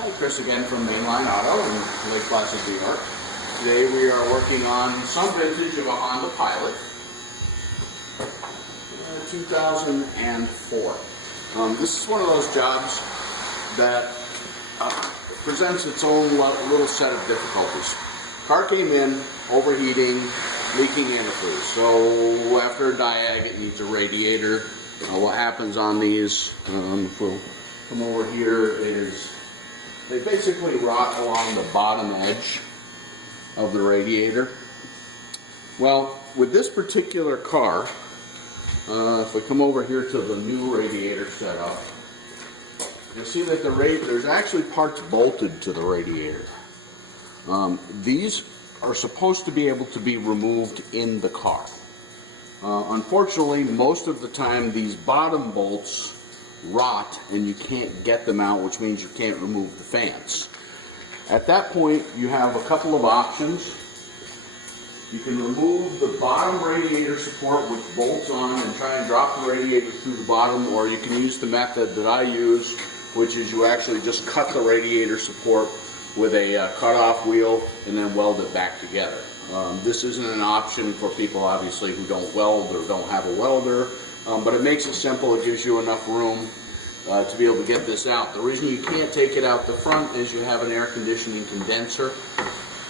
Hi, Chris again from Mainline Auto in Lake Placid, New York. Today we are working on some vintage of a Honda Pilot, 2004. This is one of those jobs that presents its own little set of difficulties. Car came in, overheating, leaking antifreeze. So after a diag, it needs a radiator. What happens on these, if we'll come over here, is they basically rot along the bottom edge of the radiator. Well, with this particular car, if we come over here to the new radiator setup, you'll see that there's actually parts bolted to the radiator. These are supposed to be able to be removed in the car. Unfortunately, most of the time these bottom bolts rot and you can't get them out, which means you can't remove the fans. At that point, you have a couple of options. You can remove the bottom radiator support, which bolts on, and try and drop the radiator through the bottom, or you can use the method that I use, which is you actually just cut the radiator support with a cut-off wheel and then weld it back together. This isn't an option for people, obviously, who don't weld or don't have a welder, but it makes it simple. It gives you enough room to be able to get this out. The reason you can't take it out the front is you have an air conditioning condenser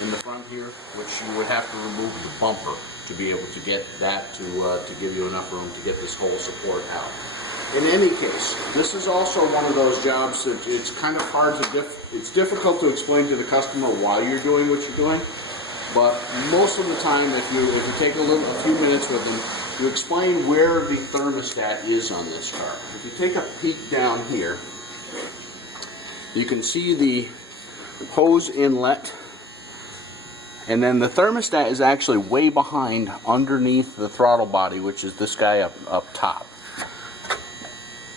in the front here, which you would have to remove the bumper to be able to get that to give you enough room to get this whole support out. In any case, this is also one of those jobs that it's kind of hard to it's difficult to explain to the customer why you're doing what you're doing. But most of the time, if you take a few minutes with them, you explain where the thermostat is on this car. If you take a peek down here, you can see the hose inlet, and then the thermostat is actually way behind underneath the throttle body, which is this guy up top.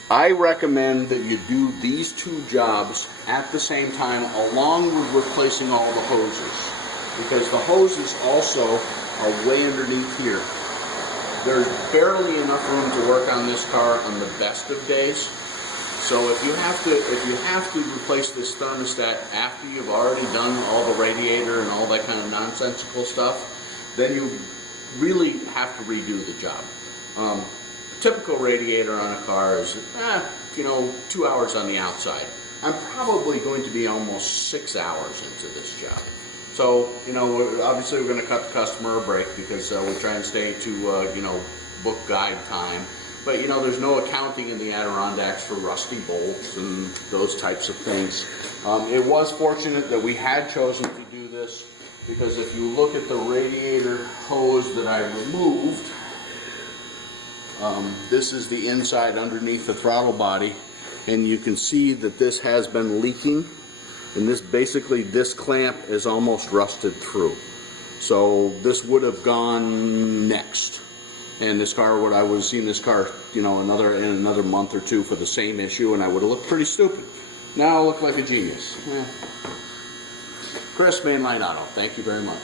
I recommend that you do these two jobs at the same time, along with replacing all the hoses, because the hoses also are way underneath here. There's barely enough room to work on this car on the best of days. So if you have to replace this thermostat after you've already done all the radiator and all that kind of nonsensical stuff, then you really have to redo the job. Typical radiator on a car is, 2 hours on the outside. I'm probably going to be almost 6 hours into this job. So, obviously we're going to cut the customer a break because we try and stay to, book guide time. But, there's no accounting in the Adirondacks for rusty bolts and those types of things. It was fortunate that we had chosen to do this, because if you look at the radiator hose that I removed, this is the inside underneath the throttle body, and you can see that this has been leaking, and this clamp is almost rusted through. So this would have gone next, and this car I would have seen this car, in another month or two for the same issue, and I would have looked pretty stupid. Now I look like a genius. Chris, Mainline Auto. Thank you very much.